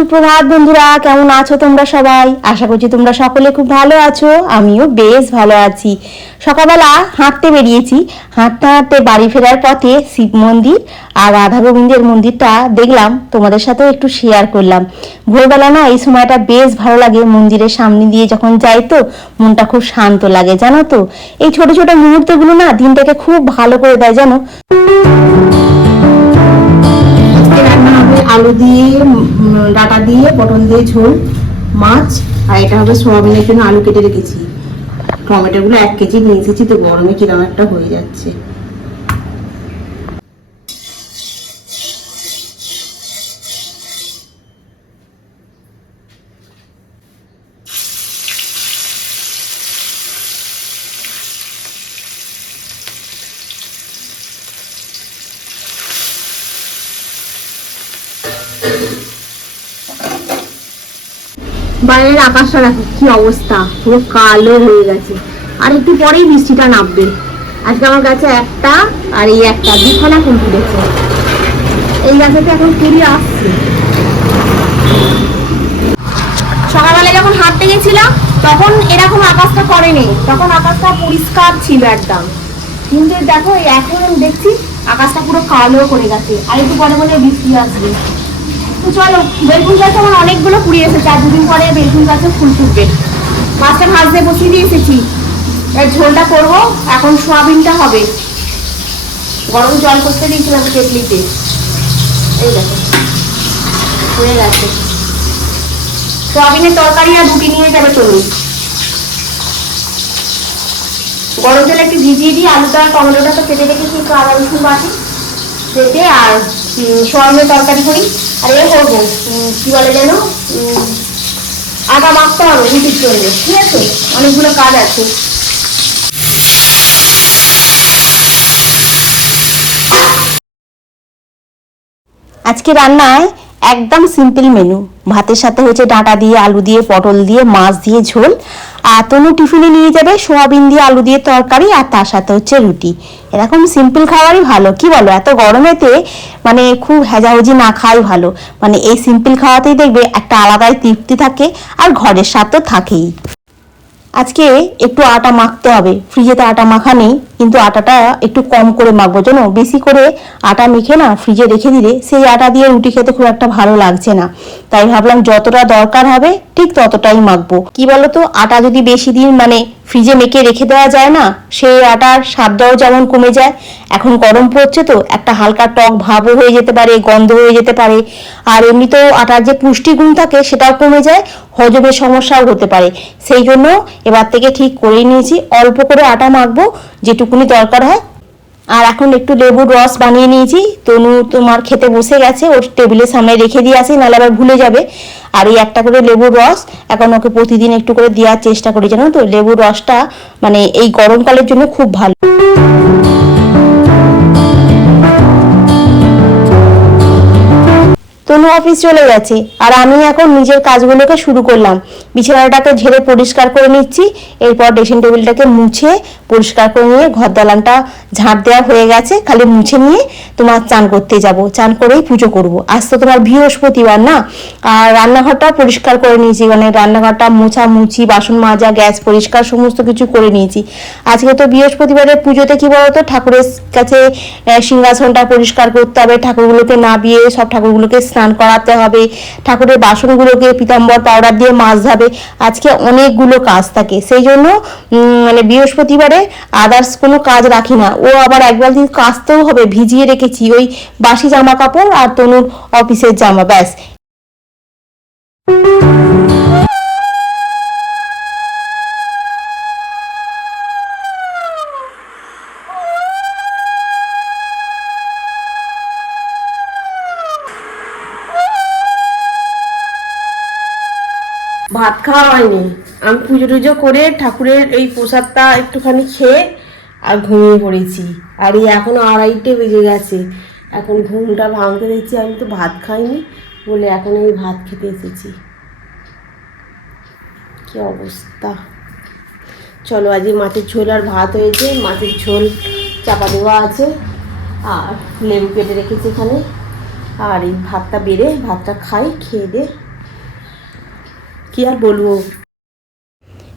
সুপ্রভাত বন্ধুরা, কেমন আছো তোমরা সবাই? আশা করছি তোমরা সকলে খুব ভালো আছো। আমিও বেশ ভালো আছি। সকালবেলা হাঁটতে বেরিয়েছি। হাঁটতে হাঁটতে বাড়ি ফেরার পথে শিব মন্দির আর রাধা গোবিন্দের মন্দিরটা দেখলাম, তোমাদের সাথেও একটু শেয়ার করলাম। ভোরবেলা না এই সময়টা বেশ ভালো লাগে, মন্দিরের সামনে দিয়ে যখন যাই তো মনটা খুব শান্ত লাগে, জানো তো। এই ছোট ছোট মুহূর্তগুলো না দিনটাকে খুব ভালো করে দেয়, জানো। আলু দিয়ে, ডাটা দিয়ে, পটল দিয়ে ঝোল, মাছ, আর এটা হবে সোয়াবিনের জন্য আলু কেটে রেখেছি। টমেটোগুলো 1 কেজি নিয়ে এসেছি, তো গরমে কিরম একটা হয়ে যাচ্ছে। বাইরের আকাশটা দেখো কি অবস্থা, পুরো কালো হয়ে গেছে। আর একটু পরেই বৃষ্টিটা নামবে। আজকে আমার গাছে একটা আর এই একটা দুখানা ফুল ফুটেছে। এই গাছেতে এখন কুড়ি আসছে। সকালবেলা যখন হাঁটতে গেছিলাম তখন এরকম আকাশটা করেনি, তখন আকাশটা পরিষ্কার ছিল একদম। কিন্তু দেখো এখন দেখছি আকাশটা পুরো কালো করে গেছে, আর একটু পরে মনে বৃষ্টি আসবে। তো চলো, বেগুন গাছ আমার অনেকগুলো কুড়িয়ে এসেছে, আর 2 দিন পরে বেগুন গাছে ফুল ফুটবে। মাছটা ভাজতে বসিয়ে দিয়ে এসেছি, এর ঝোলটা করবো। এখন সোয়াবিনটা হবে, গরম জল করতে দিয়েছিলাম কেটলিতে। এই দেখো হয়ে গেছে। সোয়াবিনের তরকারি আর রুটি নিয়ে যাবে চলুন। গরম জলে একটু ভিজিয়ে দিই আলুটা আর টমেটোটা, তো কেটে রেখেছি, একটু আদা রসুন বাটি কেটে আর সোয়াবিনের তরকারি করি। আর এ করবো কি বলে যেন, আটা মাখতে হবে রুটির জন্য, ঠিক আছে? অনেকগুলো কাজ আছে। আজকে রান্নায় একদম সিম্পল মেনু। ভাতের সাথে হচ্ছে ডাঁটা দিয়ে, আলু দিয়ে, পটল দিয়ে, মাছ দিয়ে ঝোল। আর তনু টিফিনে নিয়ে যাবে সোয়াবিন দিয়ে আলু দিয়ে তরকারি, আর তার সাথে হচ্ছে রুটি। এরকম সিম্পল খাবারই ভালো, কি বলো? এত গরমেতে মানে খুব হেজাহুজি না খাওয়াই ভালো। মানে এই সিম্পল খাওয়াতেই দেখবে একটা আলাদাই তৃপ্তি থাকে, আর ঘরের স্বাদ তো থাকেই। আজকে একটু আটা মাখতে হবে, ফ্রিজেতে আটা মাখা নেই, কিন্তু আটাটা একটু কম করে মাখবো, জানো। বেশি করে আটা মেখে না ফ্রিজে রেখে দিলে সেই আটা দিয়ে রুটি খেতে খুব একটা ভালো লাগছে না। তাই ভাবলাম যতটা দরকার হবে ঠিক ততটাই মাখবো। কি বলতো, আটা যদি বেশি দিন মানে ফ্রিজে মেখে রেখে দেওয়া যায় না, সেই আটার স্বাদটাও যেমন কমে যায়। এখন গরম পড়ছে তো একটা হালকা টক ভাবও হয়ে যেতে পারে, গন্ধ হয়ে যেতে পারে। আর এমনিতেও আটার যে পুষ্টিগুণ থাকে সেটাও কমে যায়, হজমের সমস্যাও হতে পারে। সেই জন্য এবার থেকে ঠিক করে নিয়েছি অল্প করে আটা মাখবো, যেটুকুনি দরকার হয়। আর এখন একটু লেবুর রস বানিয়ে নিয়েছি। তনু তোমার খেতে বসে গেছে, ওর টেবিলের সামনে রেখে দিয়ে আসি, নাহলে আবার ভুলে যাবে। আর এই একটা করে লেবুর রস এখন ওকে প্রতিদিন একটু করে দেওয়ার চেষ্টা করি, জানো তো। লেবুর রসটা মানে এই গরমকালের জন্য খুব ভালো। তনু অফিস চলে গেছে, আর আমি এখন নিজের কাজগুলোকে শুরু করলাম। বিছানাটাকে ঝেড়ে পরিষ্কার করে নিচ্ছি, এরপর ড্রেসিং টেবিলটাকে মুছে পরিষ্কার করে নিয়ে ঘর দালানটা ঝাঁট দেওয়া হয়ে গেছে, খালি মুছে নিয়ে তোমার চান করতে যাব। চান করেই পুজো করব। আজ তো তোমার বৃহস্পতিবার না। আর রান্নাঘরটা পরিষ্কার করে নিয়েছি, মানে রান্নাঘরটা মোছামুছি, বাসন মাজা, গ্যাস পরিষ্কার সমস্ত কিছু করে নিয়েছি। আজকে তো বৃহস্পতিবারের পুজোতে কি বলতো, ঠাকুরের কাছে সিংহাসনটা পরিষ্কার করতে হবে, ঠাকুরগুলোকে নাবিয়ে সব ঠাকুরগুলোকে স্নান করাতে হবে, ঠাকুরের বাসনগুলোকে পীতাম্বর পাউডার দিয়ে মাজতে হবে। আজকে অনেকগুলো কাজ থাকে, সেই জন্য মানে বৃহস্পতিবারে আদার্স কোনো কাজ রাখি না। ও আবার একবার দিন কাচতেও হবে, ভিজিয়ে রেখেছি ওই বাসি জামা কাপড় আর তনুর অফিসের জামা, ব্যাস। ভাত খাওয়া হয়নি, আমি পুজো টুজো করে ঠাকুরের এই প্রসাদটা একটুখানি খেয়ে আর ঘুমিয়ে পড়েছি। আর এই এখনো 2:30 বেজে গেছে, এখন ঘুমটা ভাঙতে দিচ্ছি। আমি তো ভাত খাইনি বলে এখন এই ভাত খেতে এসেছি। কি অবস্থা। চলো, আজকে মাছের ঝোল আর ভাত হয়েছে। মাছের ঝোল চাপা দেওয়া আছে, আর লেবু কেটে রেখেছি এখানে। আর এই ভাতটা বেড়ে ভাতটা খাই, খেয়ে দে কি আর বলবো।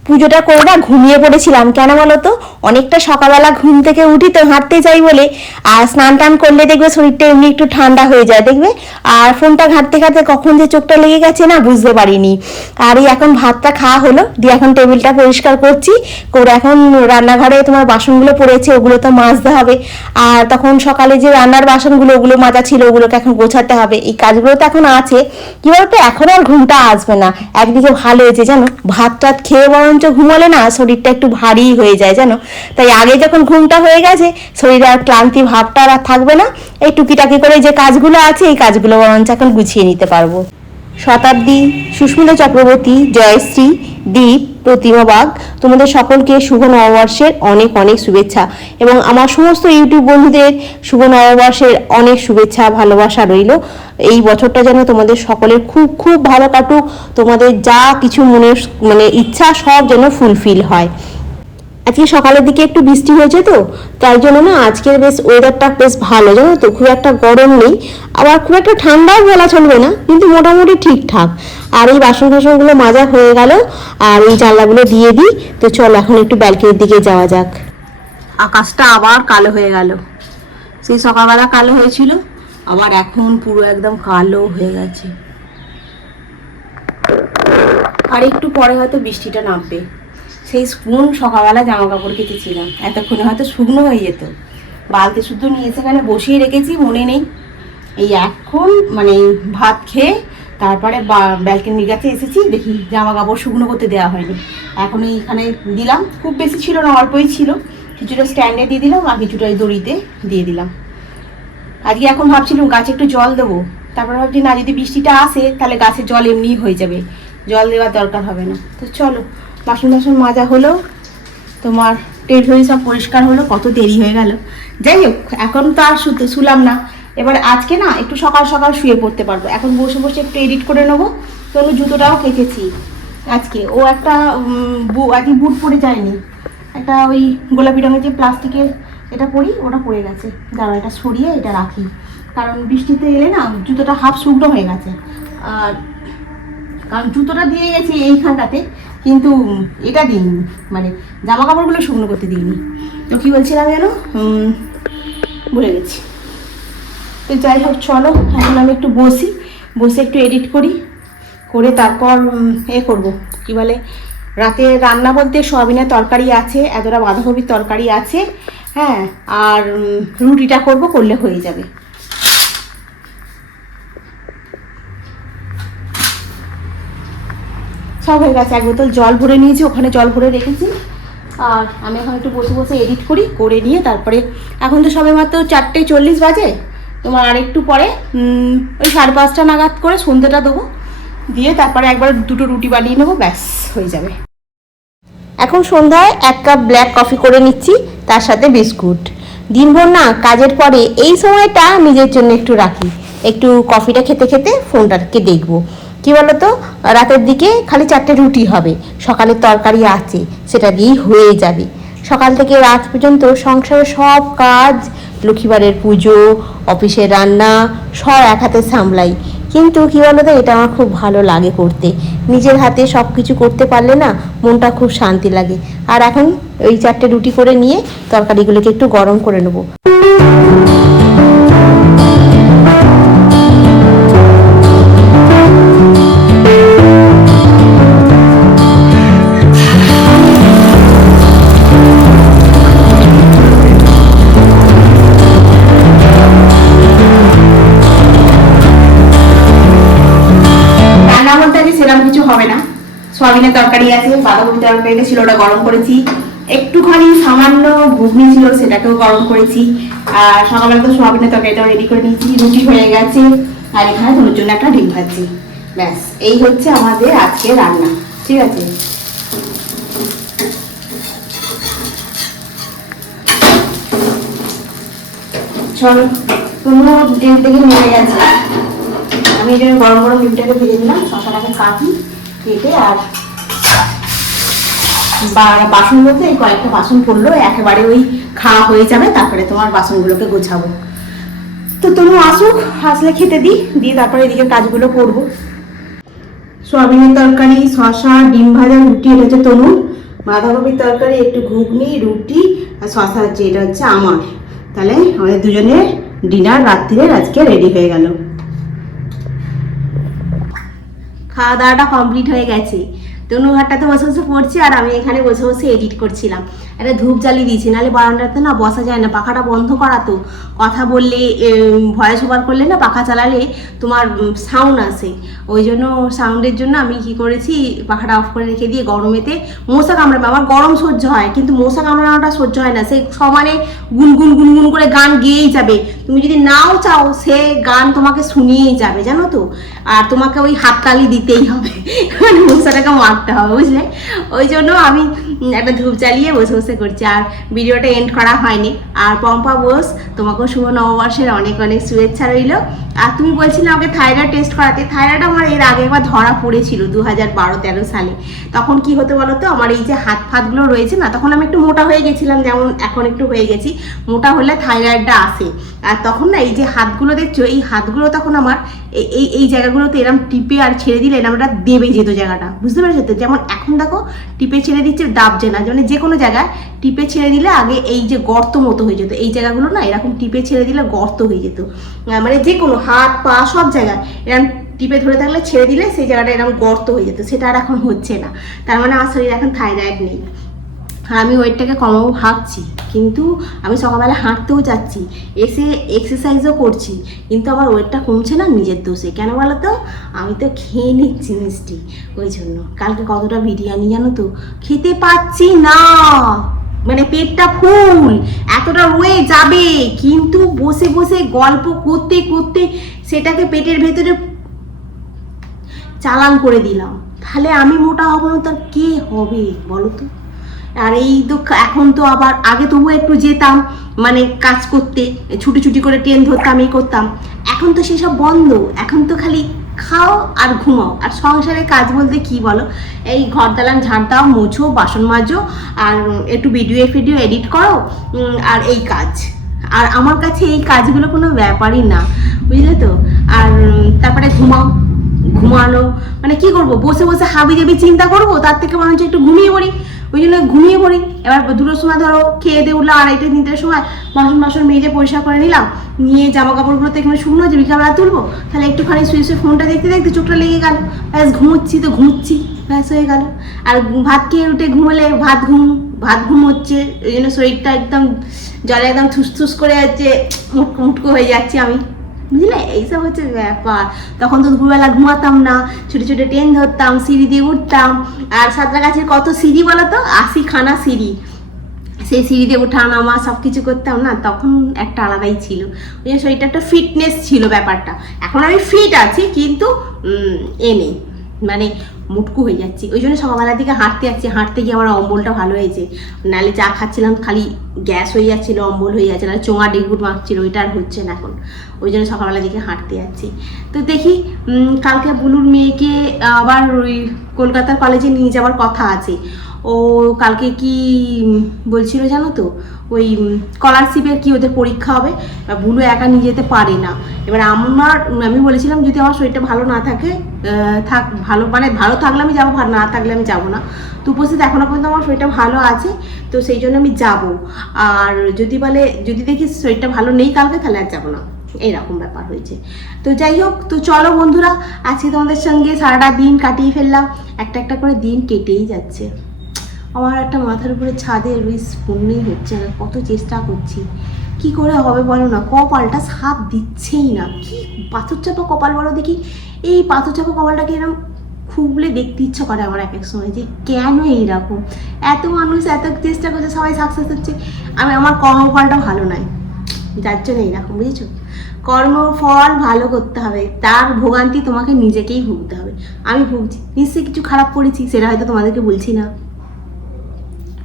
পুজোটা করে না ঘুমিয়ে পড়েছিলাম, কেন বলো তো, অনেকটা সকালবেলা ঘুম থেকে উঠি তো হাঁটতে যাই বলে, আর স্নান টান করলে দেখবে শরীরটা এমনি একটু ঠান্ডা হয়ে যায় দেখবে। আর ফোনটা ঘাঁটতে ঘাঁটতে কখন যে চোখটা লেগে গেছে না বুঝতে পারিনি। আর এই এখন ভাতটা খাওয়া হলো, দিয়ে এখন টেবিলটা পরিষ্কার করছি, করে এখন রান্নাঘরে তোমার বাসনগুলো পড়েছে ওগুলো তো মাজতে হবে। আর তখন সকালে যে রান্নার বাসনগুলো ওগুলো মাজা ছিল ওগুলোকে এখন গোছাতে হবে, এই কাজগুলো তো এখন আছে। কি বলতো, এখন আর ঘুমটা আসবে না। একদিকে ভালো হয়েছে জানো, ভাত টাত খেয়ে বরঞ্চ ঘুমালে না শরীরটা একটু ভারী হয়ে যায় জানো। তাই আগে যখন ঘুমটা হয়ে গেছে শরীরে আর ক্লান্তি ভাবটা আর থাকবে না। এই টুকিটাকি করে যে কাজগুলো আছে এই কাজগুলো বরঞ্চ এখন গুছিয়ে নিতে পারবো। শতাব্দী, সুস্মিতা চক্রবর্তী, জয়শ্রী, দীপ, প্রতিমা বাগ, তোমাদের সকলকে শুভ নববর্ষের অনেক অনেক শুভেচ্ছা, এবং আমার সমস্ত ইউটিউব বন্ধুদের শুভ নববর্ষের অনেক শুভেচ্ছা ভালোবাসা রইল। এই বছরটা যেন তোমাদের সকলের খুব খুব ভালো কাটুক, তোমাদের যা কিছু মনের ইচ্ছা সব যেন ফুলফিল হয়। আজকে সকালের দিকে একটু বৃষ্টি হয়েছে তো, তাই জন্য না আজকের বেশ ওয়েদারটা বেশ ভালো জানো তো, খুব একটা গরম নেই, আবার খুব একটা ঠান্ডাও বলা চলবে না, কিন্তু মোটামুটি ঠিকঠাক। আর এই বাসন টাসনগুলো মাজা হয়ে গেল, আর এই জানলাগুলো দিয়ে দিই। তো চলো এখন একটু ব্যালকনির দিকে যাওয়া যাক। আকাশটা আবার কালো হয়ে গেল, সেই সকালবেলা কালো হয়েছিল, আবার এখন পুরো একদম কালো হয়ে গেছে। আর একটু পরে হয়তো বৃষ্টিটা নামবে। সেই কোন সকালবেলা জামা কাপড় কেচেছিলাম, এতক্ষণে হয়তো শুকনো হয়ে যেত। বালতি শুদ্ধ নিয়ে সেখানে বসিয়ে রেখেছি, মনে নেই। এই এখন ভাত খেয়ে তারপরে ব্যালকনির কাছে এসেছি, দেখি জামা কাপড় শুকনো করতে দেওয়া হয়নি। এখন এইখানে দিলাম, খুব বেশি ছিল না, অল্পই ছিল, কিছুটা স্ট্যান্ডে দিয়ে দিলাম আর কিছুটা এই দড়িতে দিয়ে দিলাম। আজকে এখন ভাবছিলাম গাছে একটু জল দেবো, তারপরে ভাবছি না, যদি বৃষ্টিটা আসে তাহলে গাছের জল এমনিই হয়ে যাবে, জল দেওয়ার দরকার হবে না। তো চলো, বাসন টাসন মাজা হলো, তোমার টেবিল সব পরিষ্কার হলো, কত দেরি হয়ে গেল। যাই হোক, এখন তো আর শুলাম না, এবার আজকে না একটু সকাল সকাল শুয়ে পড়তে পারবো। এখন বসে বসে একটু এডিট করে নেবো। তো আমি জুতোটাও কেচেছি আজকে, ও একটা আজকে বুট পরে যায়নি, একটা ওই গোলাপি রঙের যে প্লাস্টিকের এটা পরি, ওটা পড়ে গেছে। দাঁড়া, এটা সরিয়ে এটা রাখি, কারণ বৃষ্টিতে এলে না জুতোটা হাফ শুকনো হয়ে গেছে। আর কারণ জুতোটা দিয়ে গেছি এইখানটাতে, কিন্তু এটা দিইনি, জামা কাপড়গুলো শুকনো করতে দিইনি। তো কি বলছিলাম যেন, ভুলে গেছি। তো যাই হোক, চলো এখন আমি একটু বসে একটু এডিট করি, করে তারপর করব কি বলে, রাতে রান্না বলতে সয়াবিনের তরকারি আছে, এতটা বাঁধাকপির তরকারি আছে, হ্যাঁ, আর রুটিটা করলে হয়ে যাবে। সব হয়ে গেছে, এক বোতল জল ভরে নিয়েছি, ওখানে জল ভরে রেখেছি। আর আমি এখন একটু বসে বসে এডিট করে নিয়ে তারপরে, এখন তো সবে মাত্র 4:40 বাজে, তোমার আর একটু পরে ওই 5:30 নাগাদ করে সন্ধ্যেটা দেবো, দিয়ে তারপরে একবার দুটো রুটি বানিয়ে নেবো, ব্যাস হয়ে যাবে। এখন সন্ধ্যায় 1 কাপ ব্ল্যাক কফি করে নিচ্ছি, তার সাথে বিস্কুট। দিনভর না কাজের পরে এই সময়টা নিজের জন্য একটু রাখি, একটু কফিটা খেতে খেতে ফোনটাকে দেখবো। কি বলতো, রাতের দিকে খালি 4টে রুটি হবে, সকালের তরকারি আছে, সেটা দিয়েই হয়ে যাবে। সকাল থেকে রাত পর্যন্ত সংসারের সব কাজ, লক্ষ্মীবারের পুজো, অফিসের রান্না সব এক হাতে সামলাই। কিন্তু কি বলতো, এটা আমার খুব ভালো লাগে করতে, নিজের হাতে সব কিছু করতে পারলে না মনটা খুব শান্তি লাগে। আর এখন ওই 4টে রুটি করে নিয়ে তরকারিগুলোকে একটু গরম করে নেবো। সয়াবিনের তরকারি আছে, বাঁধাকপি তরকারিটা ছিল ওটা গরম করেছি, একটুখানি সামান্য ঘুগনি ছিল সেটাকেও গরম করেছি, আর সকালবেলা তো সয়াবিনের তরকারিটাও রেডি করে নিয়েছি, রুটি হয়ে গেছে, আর এখানে তোমার জন্য একটা ডিম ভাজছি। ব্যাস এই হচ্ছে আমাদের আজকে রান্না, ঠিক আছে। চলো, তোমরা ডিম দেখে নিয়ে গেছে, আমি এই জন্য গরম গরম ডিমটাকে ভেজে দিলাম, শশাটাকে কাটি কেটে, আর বাসন বলতে এই কয়েকটা বাসন পড়লো, একেবারে ওই খাওয়া হয়ে যাবে, তারপরে তোমার বাসনগুলোকে গোছাবো। তো তুমি আসলে খেতে দিয়ে তারপরে এদিকে কাজগুলো করবো। সোয়াবিনের তরকারি, শসা, ডিম ভাজা, রুটি, এটা হচ্ছে তনুর। বাঁধাকপির তরকারি, একটু ঘুগনি, রুটি আর শসা হচ্ছে, এটা হচ্ছে আমার। তাহলে আমাদের দুজনের ডিনার রাত্রিরে আজকে রেডি হয়ে গেল। খাওয়া দাওয়াটা কমপ্লিট হয়ে গেছে। তনু ঘাটটাতে বসে বসে পড়ছি আর আমি এখানে বসে বসে এডিট করছিলাম। একটা ধূপ জ্বালিয়ে দিয়েছি, নাহলে বারান্দাতে না বসা যায় না, পাখাটা বন্ধ করা তো। কথা বললে ভয়েস ওভার করলে না, পাখা চালালে তোমার সাউন্ড আসে, ওই জন্য সাউন্ডের জন্য আমি কি করেছি, পাখাটা অফ করে রেখে দিয়ে গরমেতে মশা কামড়াবে। আমার গরম সহ্য হয় কিন্তু মশা কামড়ানোটা সহ্য হয় না। সে সমানে গুনগুন গুনগুন করে গান গেয়েই যাবে, তুমি যদি নাও চাও সে গান তোমাকে শুনিয়েই যাবে, জানো তো। আর তোমাকে ওই হাততালি দিতেই হবে, মানে মশাটাকে মারতে হবে, বুঝলে। ওই জন্য আমি একটা ধূপ জ্বালিয়ে বসে বসে করছি। আর ভিডিওটা এন্ড করা হয়নি। আর পম্পা বোস, তোমাকেও শুভ নববর্ষের অনেক অনেক শুভেচ্ছা রইল। আর তুমি বলছিলে আমাকে থাইরয়েড টেস্ট করাতে। থাইরয়েড আমার এর আগে একবার ধরা পড়েছিল 2012-13 সালে। তখন কি হতো বলো তো, আমার এই যে হাত ফাতগুলো রয়েছে না, তখন আমি একটু মোটা হয়ে গেছিলাম, যেমন এখন একটু হয়ে গেছি। মোটা হলে থাইরয়েডটা আসে। আর তখন না এই যে হাতগুলো দেখছো, এই হাতগুলো তখন আমার এই এই জায়গাগুলোতে এরম টিপে আর ছেড়ে দিলে এরমটা দেবে যেত জায়গাটা, বুঝতে পেরেছো তো। যেমন এখন দেখো টিপে ছেড়ে দিচ্ছে, দাবছে না। মানে যে কোনো জায়গায় টিপে ছেড়ে দিলে আগে এই যে গর্ত মতো হয়ে যেত, এই জায়গাগুলো না এরকম টিপে ছেড়ে দিলে গর্ত হয়ে যেত। মানে যে কোনো হাত পা সব জায়গায় এরকম টিপে ধরে থাকলে ছেড়ে দিলে সেই জায়গাটা এরকম গর্ত হয়ে যেত, সেটা আর এখন হচ্ছে না। তার মানে আমার শরীরে এখন থাইরয়েড নেই। আমি ওয়েটটাকে কমাবো ভাবছি, কিন্তু আমি সকালবেলা হাঁটতেও যাচ্ছি, এসে এক্সারসাইজও করছি, কিন্তু আমার ওয়েটটা কমছে না নিজের দোষে। কেন বলো তো, আমি তো খেয়ে নিচ্ছি মিষ্টি, ওই জন্য। কালকে কতটা বিরিয়ানি জানো তো, খেতে পাচ্ছি না, মানে পেটটা ফুল, এতটা রয়ে যাবে, কিন্তু বসে বসে গল্প করতে করতে সেটাকে পেটের ভেতরে চালান করে দিলাম। তাহলে আমি মোটা হবো না, তার কে হবে বলো তো। আর এই তো এখন তো আবার, আগে তবু একটু যেতাম মানে কাজ করতে, ছুটি ছুটি করে ট্রেন ধরতাম, এই করতাম। এখন তো সেসব বন্ধ, এখন তো খালি খাও আর ঘুমাও। আর সংসারের কাজ বলতে কি বলো, এই ঘর দালান ঝাড় দাও, মোছো, বাসন মাজো, আর একটু ভিডিও এডিট করো, আর এই কাজ। আর আমার কাছে এই কাজগুলো কোনো ব্যাপারই না, বুঝলে তো। আর তারপরে ঘুমানো মানে কি করব, বসে বসে হাবি জাবি চিন্তা করবো, তার থেকে মনে হচ্ছে একটু ঘুমিয়ে পড়ি, ওই জন্য ঘুমিয়ে পড়ি। এবার দুটোর সময় ধরো খেয়ে দিয়ে উঠলাম, 2:30-3টার সময় বাসন মেজে পরিষ্কার করে নিলাম, নিয়ে জামা কাপড়গুলো তো এখানে শুকনো হচ্ছে, বিকালবেলা তুলবো, তাহলে একটুখানি শুয়ে শুয়ে ফোনটা দেখতে দেখতে চোখটা লেগে গেল, ব্যাস ঘুমোচ্ছি তো ঘুমোচ্ছি, ব্যাস হয়ে গেল। আর ভাত খেয়ে উঠে ঘুমোলে ভাত ঘুম হচ্ছে, ওই জন্য শরীরটা একদম জলে একদম থুস করে যাচ্ছে, মুটকো হয়ে যাচ্ছি আমি, বুঝলে। এইসব হচ্ছে ব্যাপার। তখন তো দুপুরবেলা ঘুমাতাম না, ছোটো ছোটো ট্রেন ধরতাম, সিঁড়ি দিয়ে উঠতাম। আর সাঁতরাগাছির কত সিঁড়ি বলো তো, 80খানা সিঁড়ি, সেই সিঁড়ি দিয়ে ওঠা নামা সব কিছু করতাম না, তখন একটা আলাদাই ছিল। ওই জন্য শরীরটা একটা ফিটনেস ছিল ব্যাপারটা। এখন আমি ফিট আছি, কিন্তু নেই, মানে মুটকু হয়ে যাচ্ছি। ওই জন্য সকালবেলার দিকে হাঁটতে যাচ্ছি, হাঁটতে গিয়ে আমার অম্বলটা ভালো হয়েছে। নাহলে চা খাচ্ছিলাম খালি গ্যাস হয়ে যাচ্ছিলো, অম্বল হয়ে যাচ্ছে, নাহলে চোঙা ডেগুট মারছিল, ওইটা আর হচ্ছে না এখন। ওই জন্য সকালবেলার দিকে হাঁটতে যাচ্ছি। তো দেখি কালকে বুলুর মেয়েকে আবার ওই কলকাতার কলেজে নিয়ে যাওয়ার কথা আছে। ও কালকে কি বলছিল জানো তো, ওই স্কলারশিপের কি ওদের পরীক্ষা হবে, বুলু একা নিয়ে যেতে পারে না। এবার আমি বলেছিলাম যদি আমার শরীরটা ভালো না থাকে, ভালো মানে ভালো থাকলে আমি যাবো, ভালো না থাকলে আমি যাবো না। তো উপস্থিত এখনো পর্যন্ত আমার শরীরটা ভালো আছে, তো সেই জন্য আমি যাব। আর যদি দেখি শরীরটা ভালো নেই কালকে, তাহলে আর যাবো না, এইরকম ব্যাপার হয়েছে। তো যাই হোক, তো চলো বন্ধুরা, আজকে তোমাদের সঙ্গে সারাটা দিন কাটিয়ে ফেললাম, একটা একটা করে দিন কেটেই যাচ্ছে। আমার একটা মাথার উপরে ছাদে রুইস পূর্ণই হচ্ছে না, কত চেষ্টা করছি, কি করে হবে বলো না। কপালটা সাথ দিচ্ছেই না, কি পাথর চাপা কপাল বলো দেখি। এই পাথর চাপা কপালটাকে এরকম খুবলে দেখতে ইচ্ছা করে আমার এক এক সময়, যে কেন এইরকম, এত মানুষ এত চেষ্টা করছে, সবাই সাকসেস হচ্ছে, আমার কর্মফলটা ভালো নয়, যার জন্য এইরকম, বুঝেছো। কর্মফল ভালো করতে হবে, তার ভোগান্তি তোমাকে নিজেকেই ভুগতে হবে। আমি ভুগছি, নিশ্চয়ই কিছু খারাপ করেছি, সেটা হয়তো তোমাদেরকে বলছি না।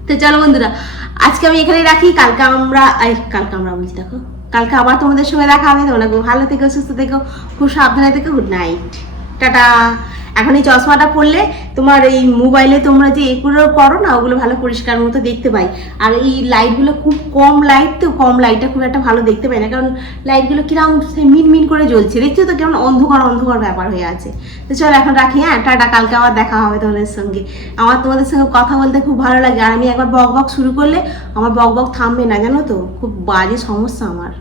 তো চলো বন্ধুরা, আজকে আমি এখানে রাখি। কালকে আমরা বলছি, দেখো কালকে আবার তোমাদের সঙ্গে দেখা হবে। তোমরা খুব ভালো থেকো, সুস্থ থেকো, খুব সাবধানে থেকো। Good night. টাটা। এখন এই চশমাটা পরলে তোমার এই মোবাইলে তোমরা যে এগুলো করো না, ওগুলো ভালো পরিষ্কার মতো দেখতে পাই। আর এই লাইটগুলো খুব কম লাইট, তো কম লাইটটা খুব একটা ভালো দেখতে পাই না, কারণ লাইটগুলো কিরকম মিন মিন করে জ্বলছে, দেখছো তো কেমন অন্ধকার অন্ধকার ব্যাপার হয়ে আছে। তো চলো এখন রাখি, হ্যাঁ টাটা, কালকে আবার দেখা হবে তোমাদের সঙ্গে। আমার তোমাদের সঙ্গে কথা বলতে খুব ভালো লাগে, আর আমি একবার বক বক শুরু করলে আমার বক বক থামবে না, জানো তো, খুব বাজে সমস্যা আমার।